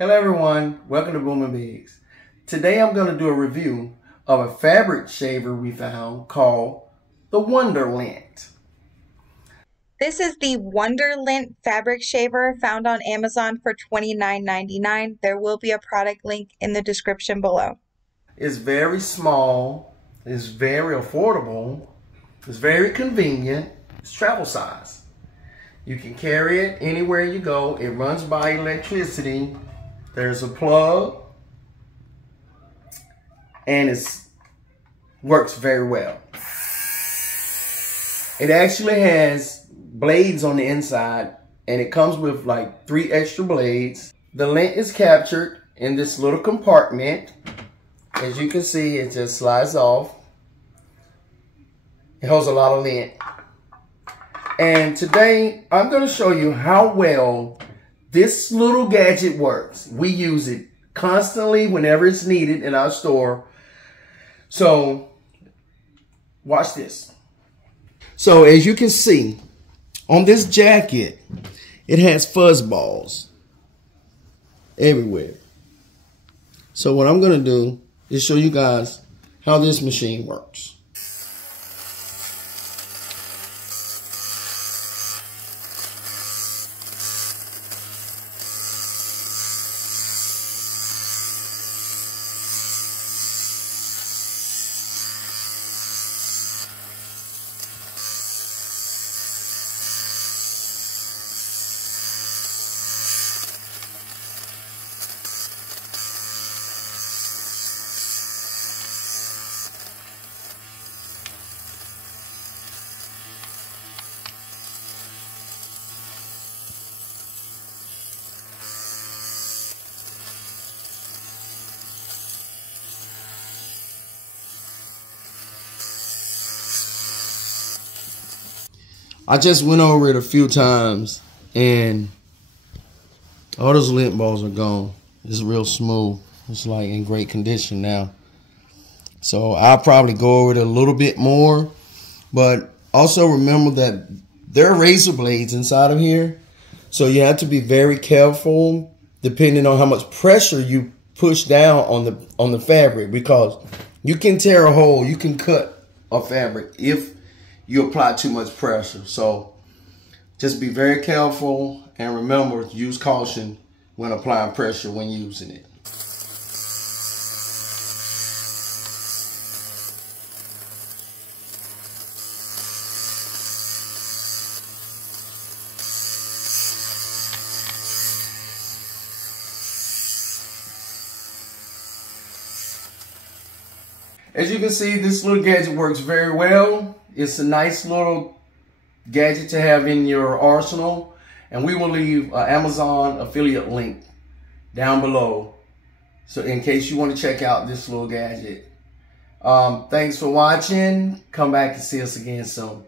Hello everyone, welcome to Booming Bigs. Today I'm going to do a review of a fabric shaver we found called the Lint. This is the Lint fabric shaver found on Amazon for $29.99. There will be a product link in the description below. It's very small, it's very affordable, it's very convenient, it's travel size. You can carry it anywhere you go. It runs by electricity. There's a plug and it works very well. It actually has blades on the inside and it comes with like 3 extra blades. The lint is captured in this little compartment. As you can see, it just slides off. It holds a lot of lint. And today I'm going to show you how well this little gadget works. We use it constantly whenever it's needed in our store. So watch this. So as you can see on this jacket, it has fuzz balls everywhere. So what I'm going to do is show you guys how this machine works. I just went over it a few times and all those lint balls are gone. It's real smooth. It's like in great condition now. So I'll probably go over it a little bit more, but also remember that there are razor blades inside of here. So you have to be very careful depending on how much pressure you push down on the fabric, because you can tear a hole, you can cut a fabric if you apply too much pressure. So just be very careful and remember to use caution when applying pressure when using it. As you can see, this little gadget works very well. It's a nice little gadget to have in your arsenal. And we will leave an Amazon affiliate link down below, so in case you want to check out this little gadget. Thanks for watching. Come back and see us again soon.